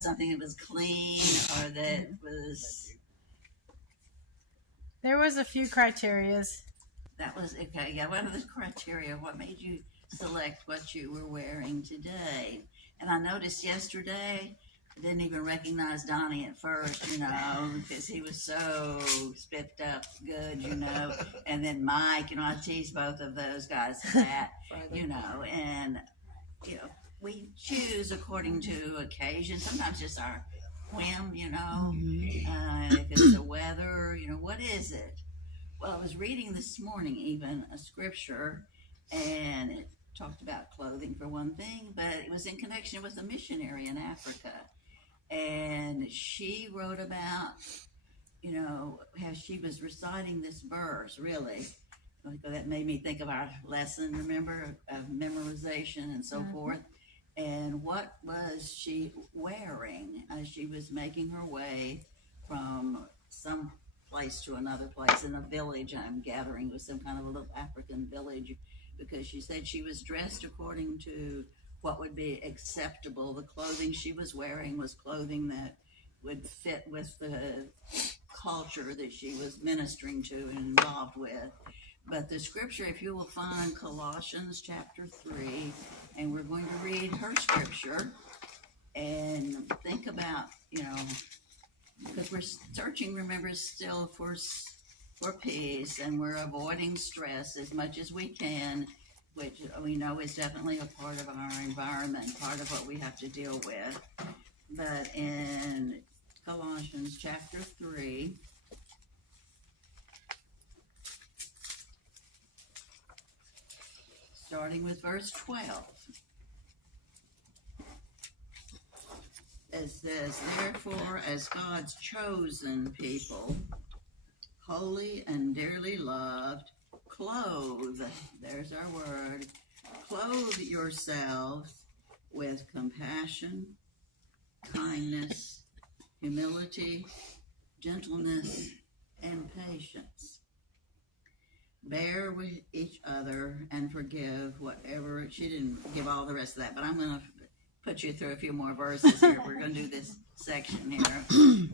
something that was clean or that was. There was a few criterias. That was okay. Yeah, what are the criteria? What made you select what you were wearing today? And I noticed yesterday, I didn't even recognize Donnie at first, because he was so spiffed up good, And then Mike, I teased both of those guys for that, and you know, we choose according to occasion. Sometimes just our whim, if it's the weather, what is it? Well, I was reading this morning even a scripture, and it talked about clothing for one thing, but it was in connection with a missionary in Africa. And she wrote about, how she was reciting this verse, really. That made me think of our lesson, remember, of memorization and so forth. And what was she wearing as she was making her way from some place to another place in a village? I'm gathering was some kind of a little African village, because she said she was dressed according to what would be acceptable. The clothing she was wearing was clothing that would fit with the culture that she was ministering to and involved with. But the scripture, if you will find Colossians chapter 3, and we're going to read her scripture and think about, because we're searching, remember, still for peace, and we're avoiding stress as much as we can, which we know is definitely a part of our environment, part of what we have to deal with. But in Colossians chapter 3, starting with verse 12, it says, "Therefore, as God's chosen people, holy and dearly loved, clothe," there's our word, "clothe yourselves with compassion, kindness, humility, gentleness, and patience. Bear with each other and forgive whatever." She didn't give all the rest of that, but I'm going to put you through a few more verses here. We're going to do this section here.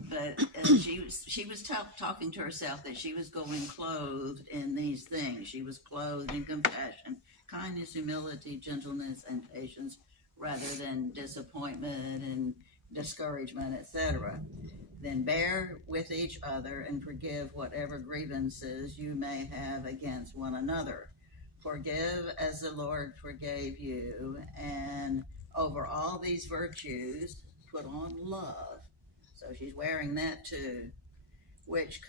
But she was talking to herself that she was going clothed in these things. She was clothed in compassion, kindness, humility, gentleness, and patience, rather than disappointment and discouragement, etc. "Then bear with each other and forgive whatever grievances you may have against one another. Forgive as the Lord forgave you, and over all these virtues put on love." So she's wearing that too, which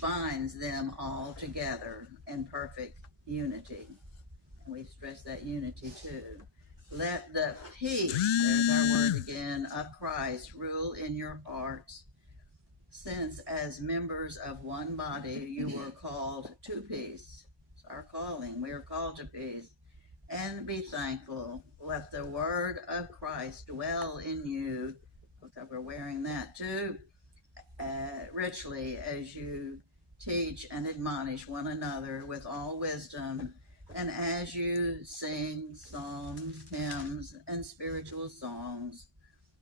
binds them all together in perfect unity. And we stress that unity too. "Let the peace," there's our word again, "of Christ rule in your hearts, since as members of one body you were called to peace." It's our calling. We are called to peace. "And be thankful. Let the word of Christ dwell in you." That we're wearing that too, richly, as you teach and admonish one another with all wisdom, and as you sing psalms, hymns, and spiritual songs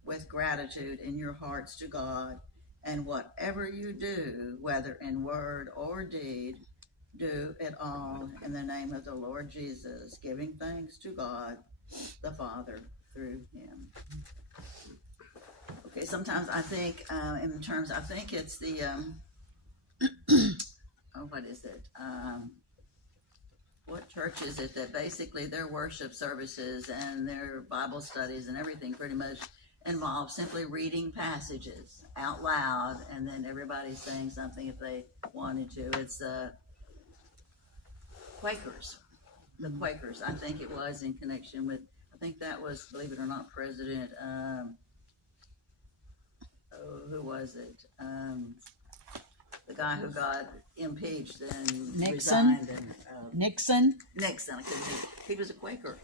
with gratitude in your hearts to God. "And whatever you do, whether in word or deed, do it all in the name of the Lord Jesus, giving thanks to God the Father through him." Okay, sometimes I think I think it's the, what is it? What church is it that basically their worship services and their Bible studies and everything pretty much involve simply reading passages out loud, and then everybody saying something if they wanted to. It's Quakers. The Quakers, I think it was in connection with, I think that was, believe it or not, President, who was it? The guy who got impeached and Nixon? resigned. And, Nixon? Nixon, he was a Quaker.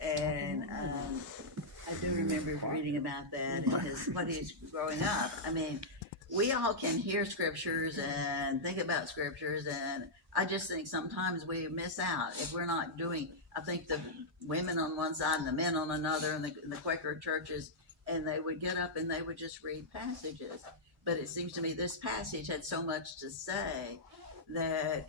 And I do remember reading about that and what he's growing up. I mean, we all can hear scriptures and think about scriptures, and I just think sometimes we miss out if we're not doing. I think the women on one side and the men on another, and the Quaker churches, and they would get up and they would just read passages. But it seems to me this passage had so much to say that,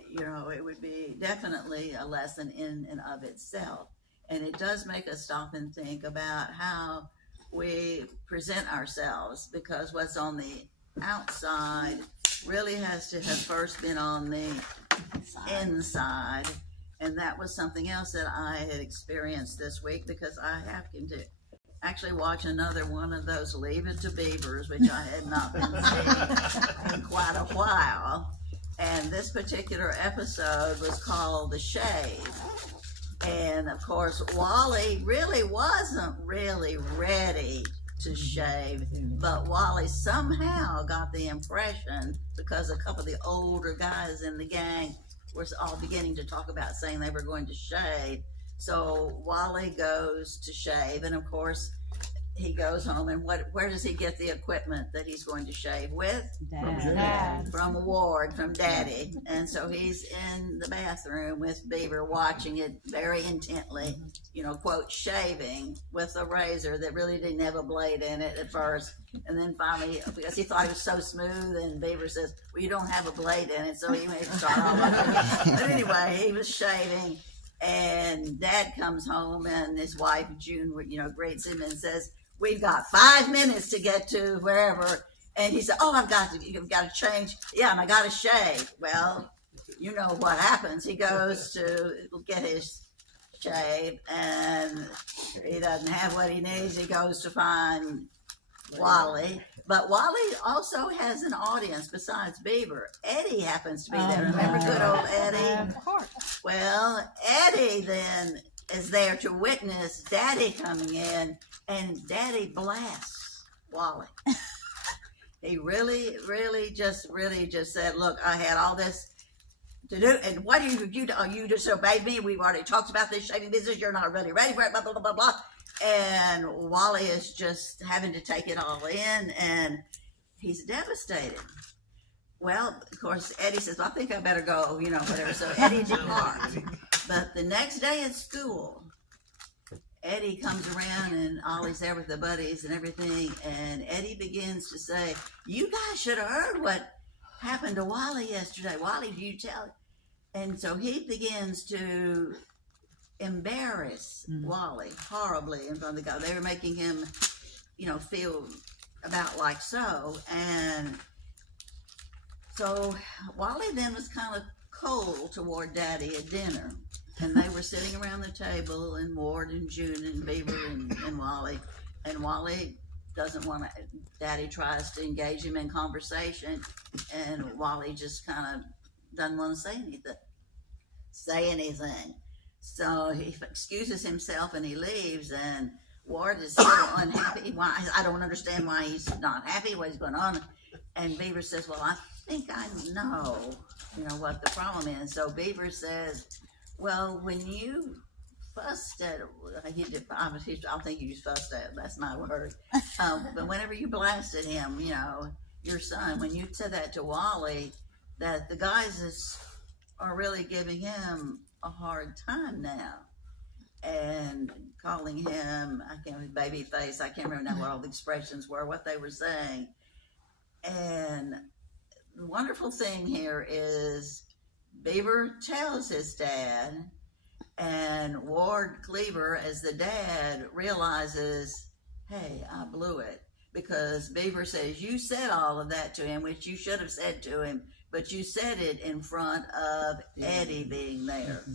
it would be definitely a lesson in and of itself. And it does make us stop and think about how we present ourselves, because what's on the outside really has to have first been on the inside. And that was something else that I had experienced this week, because I happened to actually watch another one of those Leave It to Beavers, which I had not been seeing in quite a while. And this particular episode was called The Shave. And of course, Wally really wasn't really ready to shave, but Wally somehow got the impression, because a couple of the older guys in the gang were all beginning to talk about saying they were going to shave. So Wally goes to shave, and of course, he goes home, and where does he get the equipment that he's going to shave with? Dad. From Ward, from Daddy. And so he's in the bathroom with Beaver, watching it very intently, quote, shaving with a razor that really didn't have a blade in it at first. And then finally, because he thought it was so smooth, and Beaver says, well, you don't have a blade in it, so he made it start all over again. But anyway, he was shaving, and Dad comes home, and his wife, June, greets him and says, we've got 5 minutes to get to wherever. And he said, oh, you've got to change. Yeah, and I got to shave. Well, you know what happens. He goes to get his shave, and he doesn't have what he needs. He goes to find Wally. But Wally also has an audience besides Beaver. Eddie happens to be there. Remember good old Eddie? Of course. Well, Eddie then is there to witness Daddy coming in, and Daddy blasts Wally. He really just said, look, I had all this to do, and what do you disobeyed me? We've already talked about this shaving business. You're not really ready for it, blah, blah, blah, blah, blah. And Wally is just having to take it all in, and he's devastated. Well, of course, Eddie says, I think I better go, whatever. So Eddie departs. But the next day at school, Eddie comes around, and Ollie's there with the buddies and everything, and Eddie begins to say, you guys should have heard what happened to Wally yesterday. Wally, did you tell? And so he begins to embarrass Wally horribly in front of the guy. They were making him, feel about like so. And so Wally then was kind of cold toward Daddy at dinner. And they were sitting around the table, and Ward and June and Beaver and Wally. And Wally doesn't want to, Daddy tries to engage him in conversation, and Wally just kind of doesn't want to say anything. So he excuses himself and he leaves, and Ward is still unhappy. Why? I don't understand why he's not happy, what's going on. And Beaver says, well, I think I know, what the problem is. So Beaver says, well, when you fussed at, I don't think you used fussed at, that's my word. But whenever you blasted him, your son, when you said that to Wally, that the guys are really giving him a hard time now, and calling him, baby face, I can't remember now what all the expressions were, what they were saying. And the wonderful thing here is Beaver tells his dad, and Ward Cleaver, as the dad, realizes, hey, I blew it. Because Beaver says, you said all of that to him, which you should have said to him, but you said it in front of Eddie being there.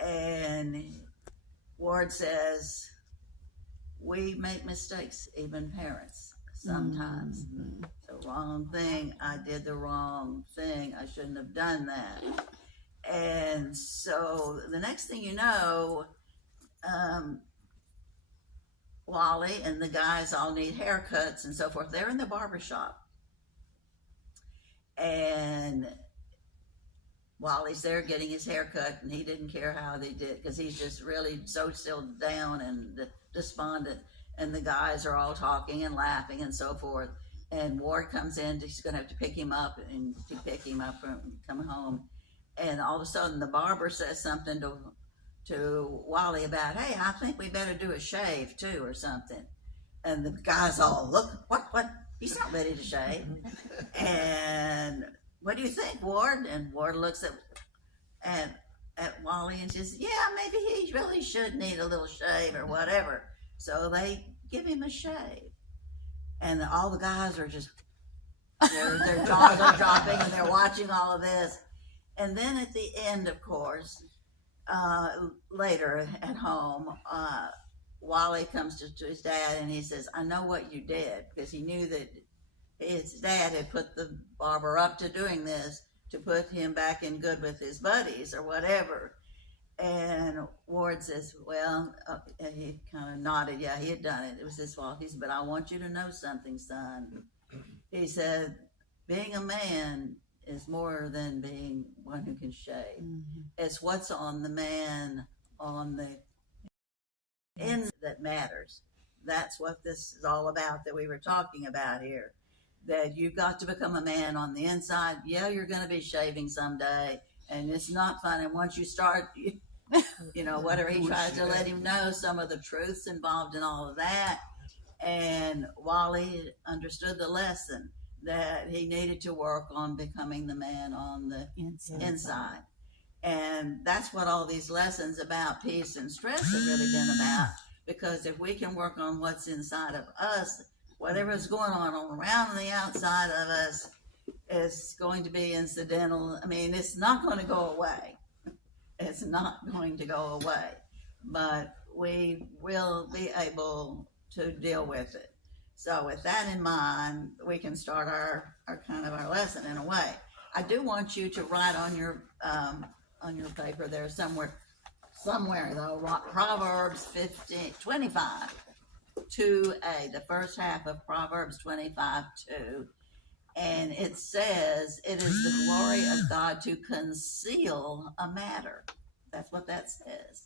And Ward says, we make mistakes, even parents, sometimes. The wrong thing, I did the wrong thing, I shouldn't have done that. And so the next thing you know, Wally and the guys all need haircuts and so forth. They're in the barber shop, and Wally's there getting his hair cut, and he didn't care how they did, because he's just really so still down and despondent, and the guys are all talking and laughing and so forth. And Ward comes in, he's going to have to pick him up from coming home, and all of a sudden the barber says something to Wally about, hey, I think we better do a shave too or something. And the guys all look, what? He's not ready to shave. And what do you think, Ward? And Ward looks at Wally and says, yeah, maybe he really should need a little shave or whatever. So they give him a shave. And all the guys are just, their jaws are dropping and they're watching all of this. And then at the end, of course, later at home, Wally comes to his dad and he says, I know what you did, because he knew that his dad had put the barber up to doing this to put him back in good with his buddies or whatever. And Ward says, well, and he kind of nodded, yeah, he had done it. It was his fault. He said, but I want you to know something, son. He said, being a man is more than being one who can shave. Mm-hmm. It's what's on the man, on the end that matters. That's what this is all about that we were talking about here. That you've got to become a man on the inside. Yeah, you're going to be shaving someday, and it's not fun. And once you start, you know, whatever, he tries to let him know some of the truths involved in all of that. And Wally understood the lesson that he needed to work on becoming the man on the inside. And that's what all these lessons about peace and stress have really been about. Because if we can work on what's inside of us, whatever's going on around the outside of us is going to be incidental. I mean, it's not going to go away. It's not going to go away. But we will be able to deal with it. So with that in mind, we can start our kind of our lesson in a way. I do want you to write on your paper there somewhere though, Proverbs 25, 2a, the first half of Proverbs 25, 2. And it says, it is the glory of God to conceal a matter. That's what that says.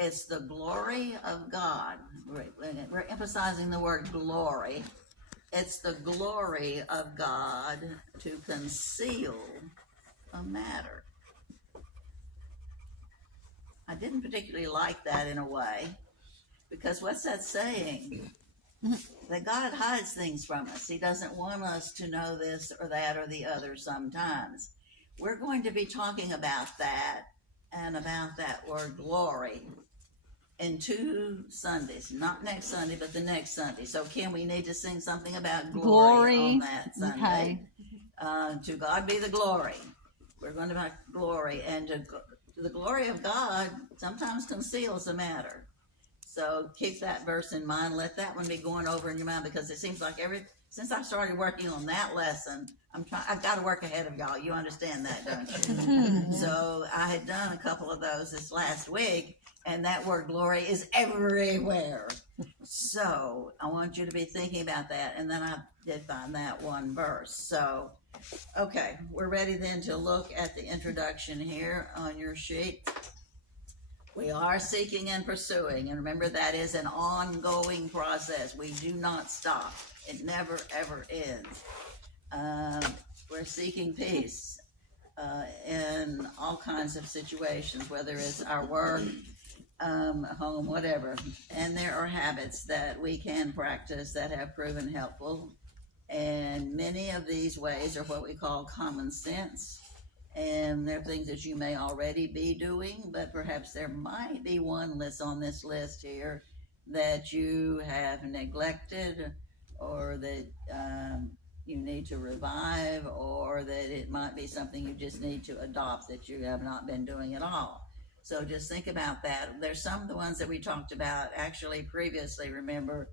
It's the glory of God. We're emphasizing the word glory. It's the glory of God to conceal a matter. I didn't particularly like that in a way, because what's that saying? That God hides things from us. He doesn't want us to know this or that or the other sometimes. We're going to be talking about that and about that word glory in 2 Sundays. Not next Sunday, but the next Sunday. So Kim, we need to sing something about glory on that Sunday. Okay. To God be the glory. We're going to about glory, and to the glory of God sometimes conceals a matter. So keep that verse in mind. Let that one be going over in your mind, because it seems like since I started working on that lesson, I've got to work ahead of y'all. You understand that, don't you? So I had done a couple of those this last week, and that word glory is everywhere. So I want you to be thinking about that. And then I did find that one verse. So, okay, we're ready then to look at the introduction here on your sheet. We are seeking and pursuing, and remember that is an ongoing process. We do not stop. It never, ever ends. We're seeking peace in all kinds of situations, whether it's our work, home, whatever. And there are habits that we can practice that have proven helpful. And many of these ways are what we call common sense. And there are things that you may already be doing, but perhaps there might be one list on this list here that you have neglected, or that you need to revive, or that it might be something you just need to adopt that you have not been doing at all. So just think about that. There's some of the ones that we talked about actually previously, remember,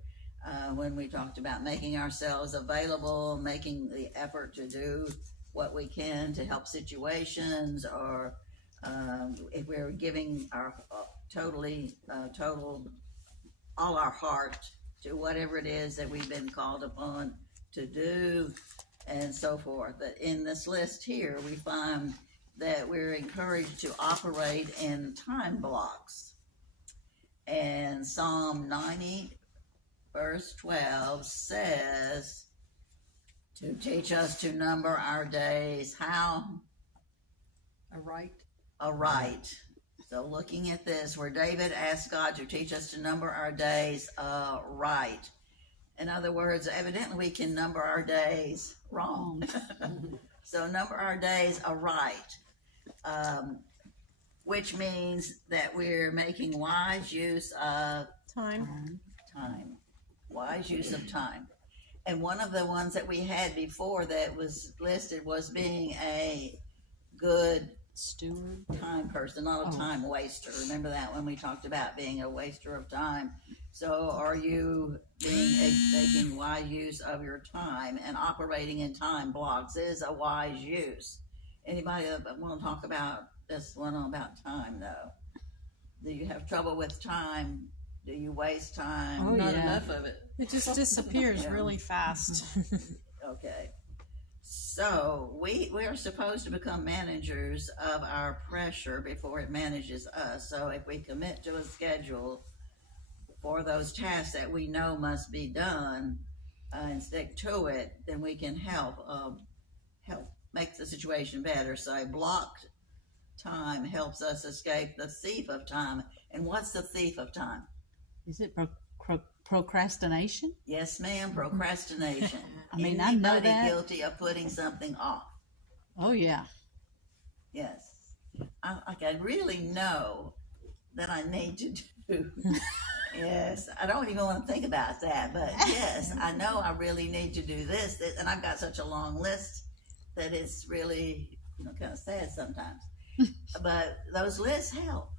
when we talked about making ourselves available, making the effort to do what we can to help situations, or if we're giving our all our heart to whatever it is that we've been called upon to do, and so forth. But in this list here, we find that we're encouraged to operate in time blocks. And Psalm 90, verse 12 says, to teach us to number our days. How? Aright. So looking at this, where David asked God to teach us to number our days right. In other words, evidently we can number our days wrong. So number our days aright, which means that we're making wise use of Time. time. Wise use of time. And one of the ones that we had before that was listed was being a good Steward. time person, not a time waster. Remember that when we talked about being a waster of time? So are you making wise use of your time, and operating in time blocks is a wise use? Anybody want to talk about this one about time though? Do you have trouble with time? Do you waste time? Oh, Not yeah. enough of it. It just disappears Yeah. really fast. Okay. So we are supposed to become managers of our pressure before it manages us. So if we commit to a schedule for those tasks that we know must be done and stick to it, then we can help make the situation better. So blocked time helps us escape the thief of time. And what's the thief of time? Is it procrastination? Yes, ma'am. Procrastination. I mean, I know Anybody that. guilty of putting something off? Oh, yeah. Yes. I really know that I need to do. Yes. I don't even want to think about that, but yes, I know I really need to do this, and I've got such a long list that it's really, kind of sad sometimes. But those lists help.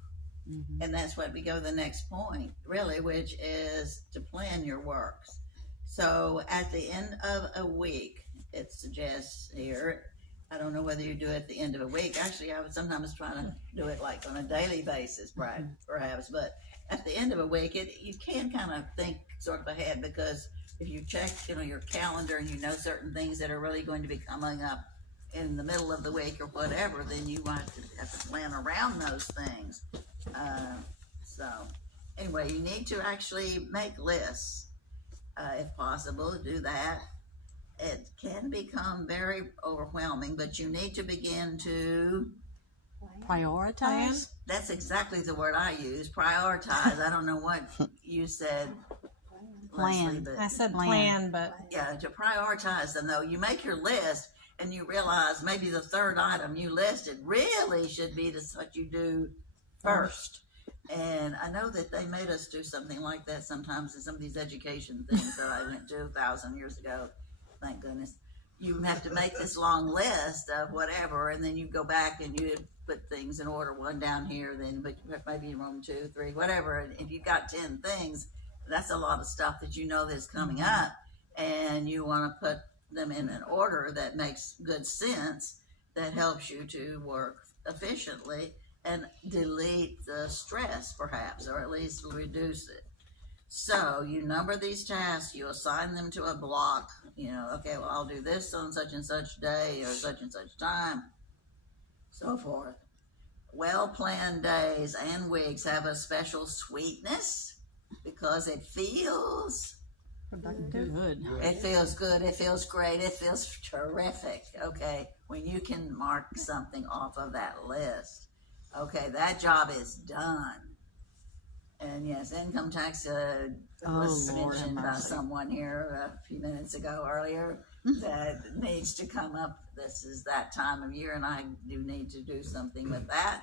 Mhm. And that's what we go to the next point, really, which is to plan your works. So at the end of a week, it suggests here, I don't know whether you do it at the end of a week. Actually, I would sometimes try to do it like on a daily basis, perhaps. But at the end of a week, you can kind of think sort of ahead, because if you check, your calendar and you know certain things that are really going to be coming up in the middle of the week or whatever, then you might have to plan around those things. So anyway, you need to actually make lists, if possible, do that. It can become very overwhelming, but you need to begin to, Prioritize? that's exactly the word I use, prioritize. I don't know what you said, Leslie, Plan. but I said Plan. plan, but yeah, to prioritize them though. You make your list and you realize maybe the third item you listed really should be what you do first. And I know that they made us do something like that sometimes in some of these education things that I went to 1,000 years ago. Thank goodness. You have to make this long list of whatever, and then you go back and you put things in order, one down here, then but maybe room 2, 3, whatever. And if you've got 10 things, that's a lot of stuff that that's coming up, and you want to put them in an order that makes good sense, that helps you to work efficiently and delete the stress, perhaps, or at least reduce it. So you number these tasks, you assign them to a block, okay, well, I'll do this on such and such day or such and such time, so forth. Well-planned days and weeks have a special sweetness because it feels Good. It feels good. It feels great. It feels terrific. Okay. When you can mark something off of that list. Okay. That job is done. And yes, income tax was Lord have mentioned by mercy. someone here a few minutes ago earlier that needs to come up. This is that time of year, and I do need to do something with that.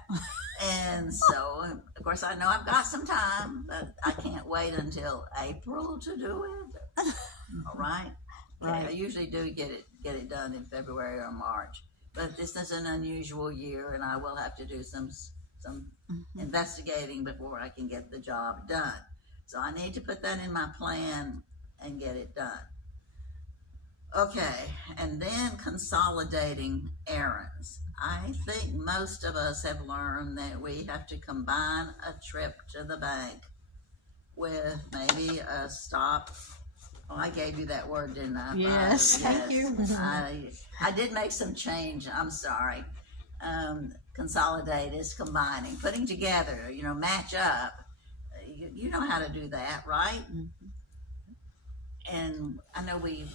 And so, of course, I know I've got some time, but I can't wait until April to do it. All right. Right. I usually do get it done in February or March, but this is an unusual year, and I will have to do some investigating before I can get the job done. So I need to put that in my plan and get it done. Okay, and then consolidating errands. I think most of us have learned that we have to combine a trip to the bank with maybe a stop. Oh, I gave you that word, didn't I? Yes. Thank you. I did make some change. I'm sorry. Consolidate is combining, putting together, match up. You know how to do that, right? And I know we,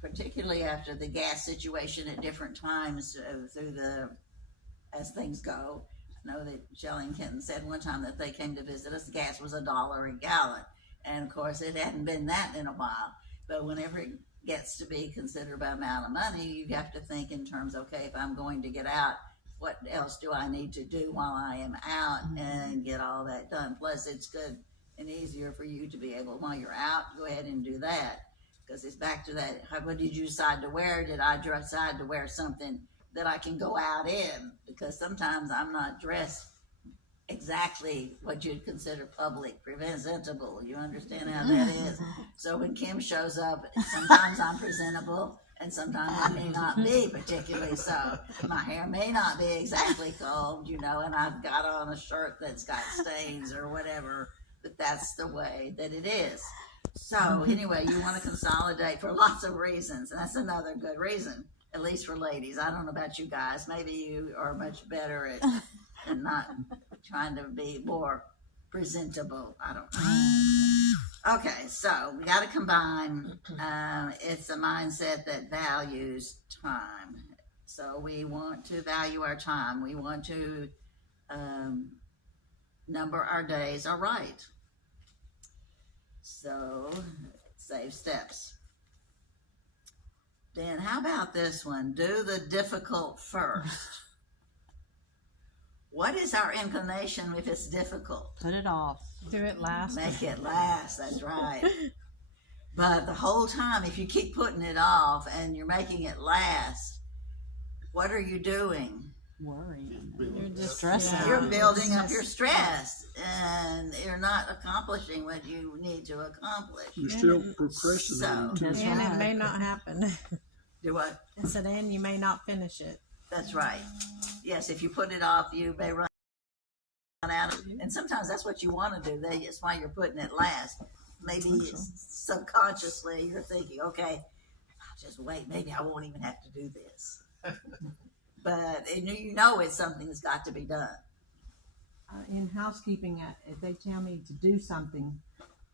particularly after the gas situation at different times as things go, I know that Shelley and Kenton said one time that they came to visit us, gas was $1 a gallon. And of course, it hadn't been that in a while. But whenever it gets to be considerable amount of money, you have to think in terms, okay, if I'm going to get out, what else do I need to do while I am out and get all that done? Plus, it's good and easier for you to be able, while you're out, go ahead and do that. Because it's back to that, what did you decide to wear? Did I decide to wear something that I can go out in? Because sometimes I'm not dressed exactly what you'd consider public presentable. You understand how that is? So when Kim shows up, sometimes I'm presentable and sometimes I may not be particularly so. My hair may not be exactly combed, you know, and I've got on a shirt that's got stains or whatever, but that's the way that it is. So anyway, you want to consolidate for lots of reasons, and that's another good reason, at least for ladies. I don't know about you guys. Maybe you are much better at and not trying to be more presentable. I don't know. Okay, so we got to combine. It's a mindset that values time. So we want to value our time. We want to number our days all right. So save steps. Then how about this one? Do the difficult first. What is our inclination if it's difficult? Put it off. Do it last. Make it last, that's right. But the whole time, if you keep putting it off and you're making it last, what are you doing? Worrying. You're just Stressing. yeah. You're building up your stress and you're not accomplishing what you need to accomplish. You're still procrastinating. So- That's And right. it may not happen. Do what? I said, and you may not finish it. That's right. Yes, if you put it off, you may run out of it. And sometimes that's what you want to do. That's why you're putting it last. Maybe subconsciously you're thinking, okay, I'll just wait. Maybe I won't even have to do this. But you know it's something that's got to be done. In housekeeping, if they tell me to do something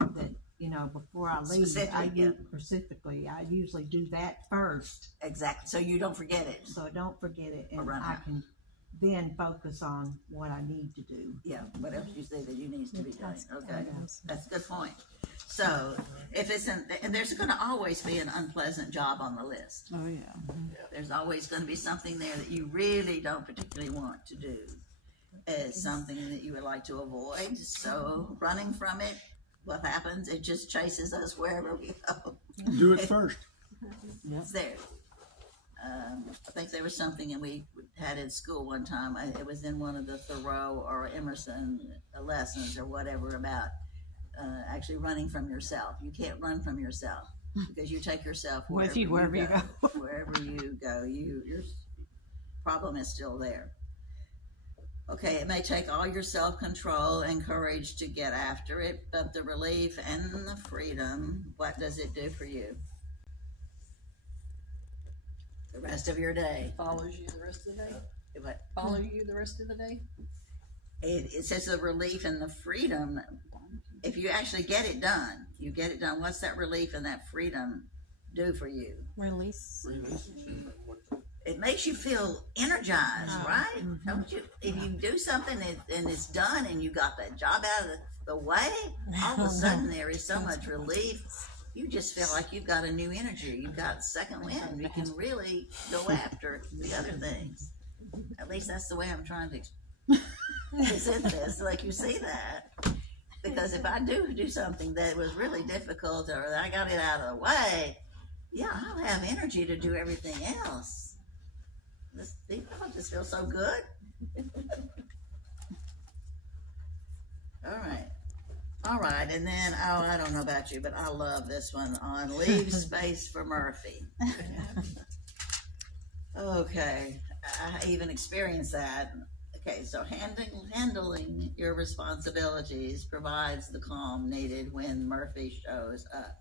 that, you know, before I leave, Specifically, I usually do that first, Exactly. So you don't forget it. so I don't forget it, Or and run I out. can then focus on what I need to do. Yeah, what else you say that you needs to be done. Okay, Yes. that's a good point. So if it's and there's going to always be an unpleasant job on the list. Oh yeah. There's always going to be something there that you really don't particularly want to do. It's something that you would like to avoid. So running from it, what happens? It just chases us wherever we go. Do it first. It's there. I think there was something and we had in school one time. It was in one of the Thoreau or Emerson lessons or whatever about actually running from yourself. You can't run from yourself because you take yourself With you wherever you go. Wherever you go, your problem is still there. Okay, it may take all your self-control and courage to get after it, but the relief and the freedom, what does it do for you? The rest of your day. Follows you the rest of the day. What? Follow you the rest of the day. It says the relief and the freedom. If you actually get it done, you get it done. What's that relief and that freedom do for you? Release. It makes you feel energized, Oh. right? Don't you? If you do something and it's done and you got that job out of the way, all of a sudden there is so much relief. You just feel like you've got a new energy. You've got second wind. You can really go after the other things. At least that's the way I'm trying to present this. Like you see that. Because if I do something that was really difficult or that I got it out of the way, yeah, I'll have energy to do everything else. I'll just feel so good. All right, and then, I don't know about you, but I love this one on leave space for Murphy. Okay, I even experienced that. Okay, so handling your responsibilities provides the calm needed when Murphy shows up.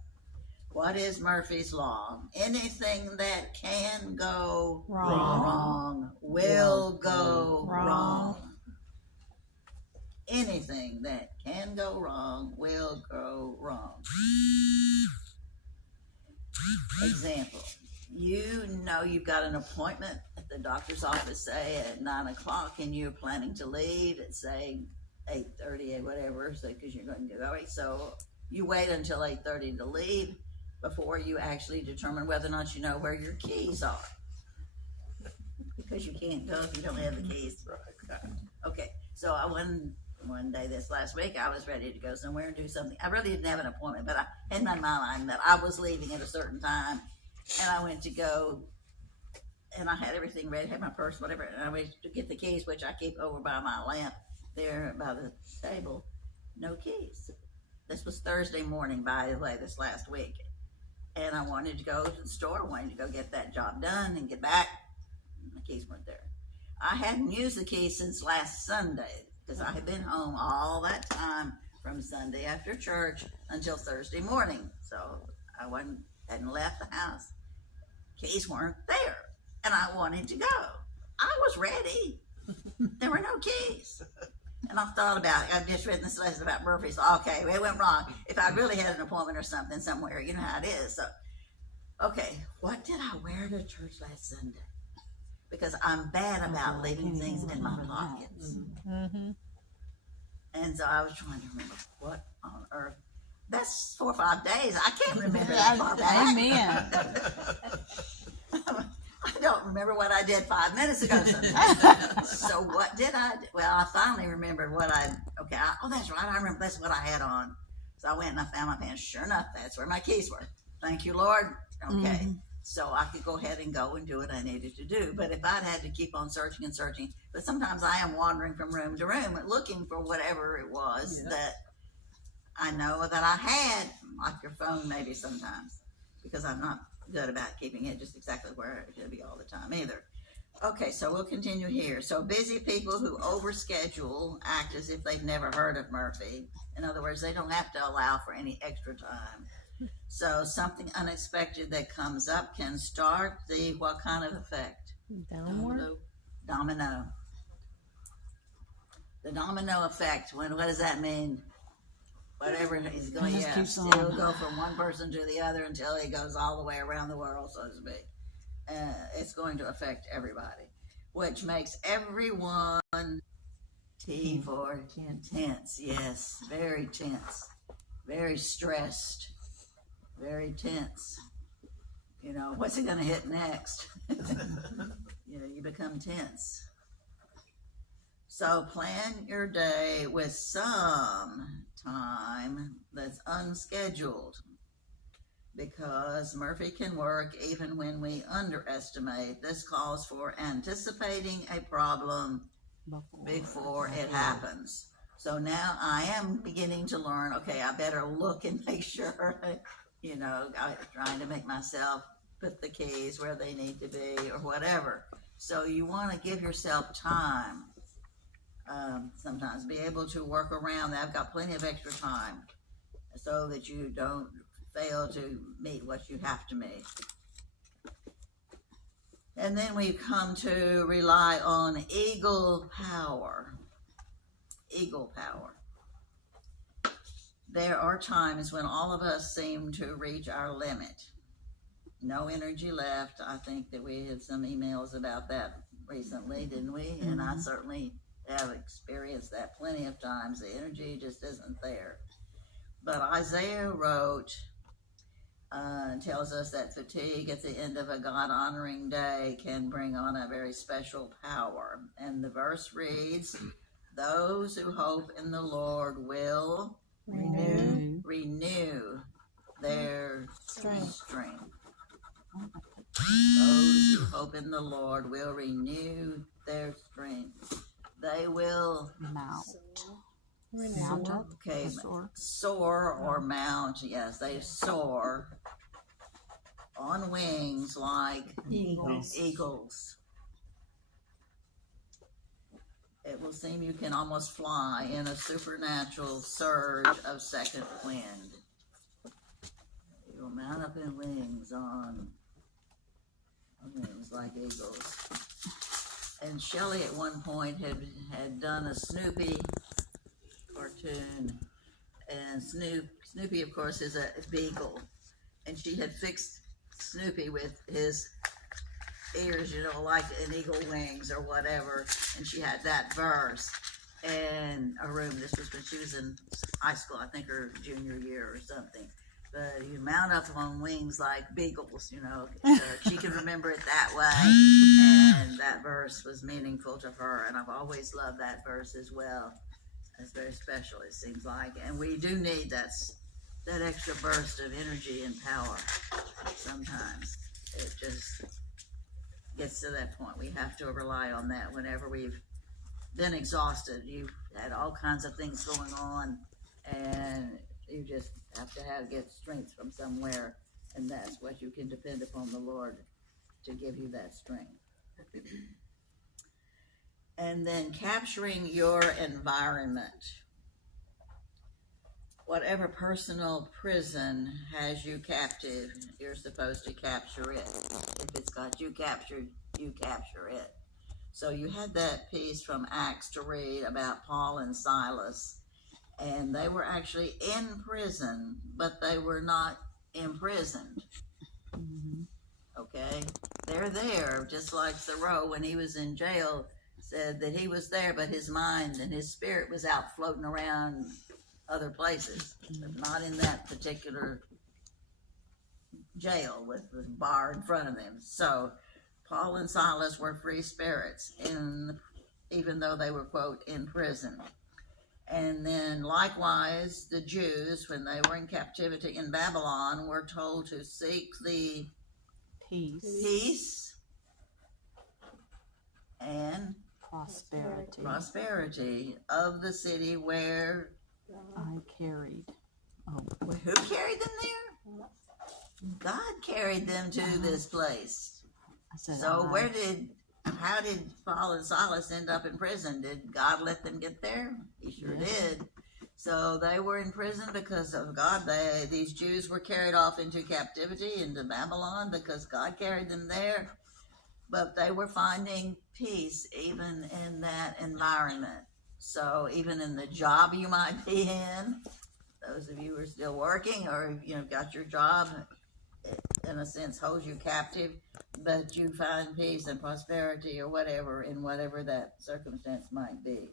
What is Murphy's Law? Anything that can go wrong will go wrong. Anything that can go wrong will go wrong. Example, you know you've got an appointment at the doctor's office, say at 9 o'clock, and you're planning to leave at, say, 8:30 or whatever, so because you're going to go. So you wait until 8:30 to leave. before you actually determine whether or not you know where your keys are. Because you can't go if you don't have the keys. Okay, so I one day this last week, I was ready to go somewhere and do something. I really didn't have an appointment, but I had in my mind that I was leaving at a certain time, and I went to go, and I had everything ready, had my purse, whatever, and I went to get the keys, which I keep over by my lamp there by the table. No keys. This was Thursday morning, by the way, this last week, and I wanted to go to the store. I wanted to go get that job done and get back. The keys weren't there. I hadn't used the keys since last Sunday because I had been home all that time from Sunday after church until Thursday morning. So I hadn't left the house. Keys weren't there, and I wanted to go. I was ready. There were no keys. And I thought about it. I've just written this lesson about Murphy. So, okay, it went wrong. If I really had an appointment or something somewhere, you know how it is. So, okay, what did I wear to church last Sunday? Because I'm bad about leaving things in my pockets. Mm-hmm. And so I was trying to remember what on earth. That's 4 or 5 days. I can't remember that far back. Amen. I don't remember what I did 5 minutes ago sometimes. So what did I do? Well, I finally remembered what oh, that's right. I remember that's what I had on. So I went and I found my pants. Sure enough, that's where my keys were. Thank you, Lord. Okay. Mm-hmm. So I could go ahead and go and do what I needed to do. But if I'd had to keep on searching and searching, but sometimes I am wandering from room to room looking for whatever it was that I know that I had, like your phone maybe sometimes, because I'm not good about keeping it just exactly where it should be all the time either. Okay, so we'll continue here. So busy people who overschedule act as if they've never heard of Murphy. In other words, they don't have to allow for any extra time. So something unexpected that comes up can start what kind of effect? Downward. Domino. The domino effect. What does that mean? Whatever he's going, It just keeps on. it'll go from one person to the other until he goes all the way around the world, so to speak. It's going to affect everybody, which makes everyone T for tense. Yes, very tense, very stressed, very tense. You know, what's he going to hit next? You become tense. So plan your day with some time that's unscheduled, because Murphy can work even when we underestimate. This calls for anticipating a problem before it happens. So now I am beginning to learn, okay, I better look and make sure, I'm trying to make myself put the keys where they need to be or whatever. So you want to give yourself time. Sometimes be able to work around that. I've got plenty of extra time so that you don't fail to meet what you have to meet. And then we come to rely on eagle power. Eagle power. There are times when all of us seem to reach our limit. No energy left. I think that we had some emails about that recently, didn't we? And I certainly have experienced that plenty of times. The energy just isn't there. But Isaiah wrote, tells us that fatigue at the end of a God-honoring day can bring on a very special power. And the verse reads, those who hope in the Lord will renew their strength. Those who hope in the Lord will renew their strength. They will Mount up. Okay, Soar. soar or mount. Yes, they soar on wings like eagles. It will seem you can almost fly in a supernatural surge of second wind. You'll mount up in wings on wings like eagles. And Shelley at one point had done a Snoopy cartoon, and Snoopy of course is a beagle, and she had fixed Snoopy with his ears, like an eagle wings or whatever, and she had that verse in a room. This was when she was in high school, I think her junior year or something, But you mount up on wings like beagles, you know. She can remember it that way, and that verse was meaningful to her, and I've always loved that verse as well. It's very special, it seems like, and we do need that extra burst of energy and power. Sometimes it just gets to that point. We have to rely on that whenever we've been exhausted. You've had all kinds of things going on, and you just have to get strength from somewhere, and that's what you can depend upon the Lord to give you that strength. And then capturing your environment. Whatever personal prison has you captive, you're supposed to capture it. If it's got you captured, you capture it. So you had that piece from Acts to read about Paul and Silas, and they were actually in prison, but they were not imprisoned. Okay? They're there, just like Thoreau, when he was in jail, said that he was there, but his mind and his spirit was out floating around other places, but not in that particular jail with the bar in front of them. So Paul and Silas were free spirits, even though they were, quote, in prison. And then likewise, the Jews, when they were in captivity in Babylon, were told to seek the peace and prosperity of the city where I carried. who carried them there? God carried them to this place. I said, So how did Paul and Silas end up in prison? Did God let them get there? He sure did. So they were in prison because of God. These Jews were carried off into captivity into Babylon because God carried them there. But they were finding peace even in that environment. So even in the job you might be in, those of you who are still working or got your job, in a sense holds you captive, but you find peace and prosperity or whatever in whatever that circumstance might be.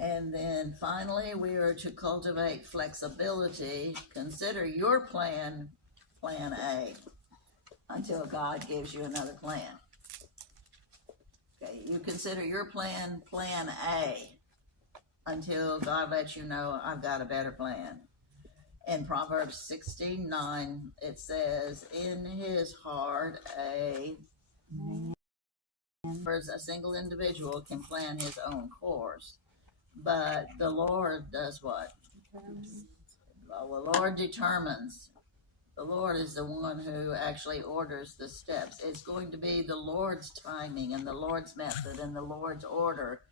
And then finally, we are to cultivate flexibility. Consider your plan A, until God gives you another plan. Okay, you consider your plan A until God lets you know I've got a better plan. In Proverbs 16:9, it says, in his heart a single individual can plan his own course, but the Lord does what? Well, the Lord determines. The Lord is the one who actually orders the steps. It's going to be the Lord's timing and the Lord's method and the Lord's order.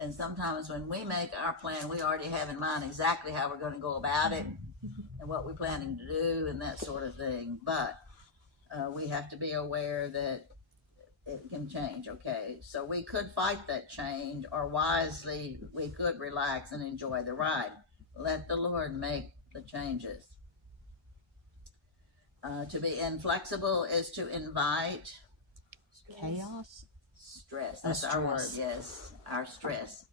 And sometimes when we make our plan, we already have in mind exactly how we're going to go about it and what we're planning to do and that sort of thing. But we have to be aware that it can change, okay? So we could fight that change, or wisely we could relax and enjoy the ride. Let the Lord make the changes. To be inflexible is to invite chaos, stress. That's our word, stress. yes, our stress.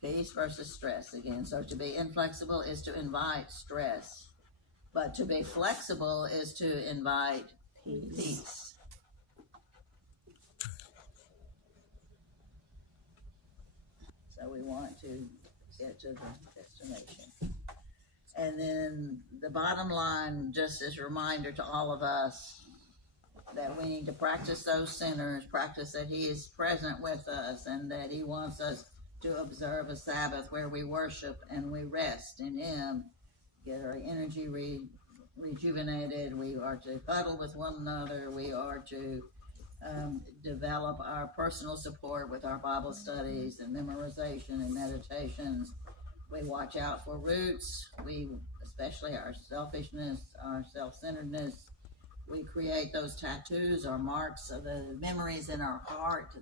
Peace versus stress again. So to be inflexible is to invite stress, but to be flexible is to invite peace. So we want to get to the destination. And then the bottom line, just as a reminder to all of us, that we need to practice those centers, practice that he is present with us, and that he wants us to observe a Sabbath where we worship and we rest in him, get our energy rejuvenated. We are to huddle with one another. We are to develop our personal support with our Bible studies and memorization and meditations. We watch out for roots. We, especially our selfishness, our self-centeredness. We create those tattoos or marks of the memories in our heart.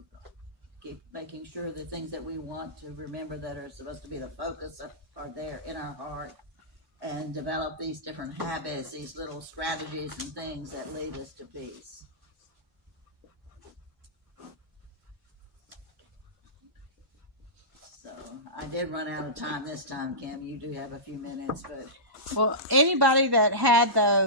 Keep making sure the things that we want to remember that are supposed to be the focus are there in our heart. And develop these different habits, these little strategies and things that lead us to peace. So I did run out of time this time, Kim. You do have a few minutes, but Well, anybody that had the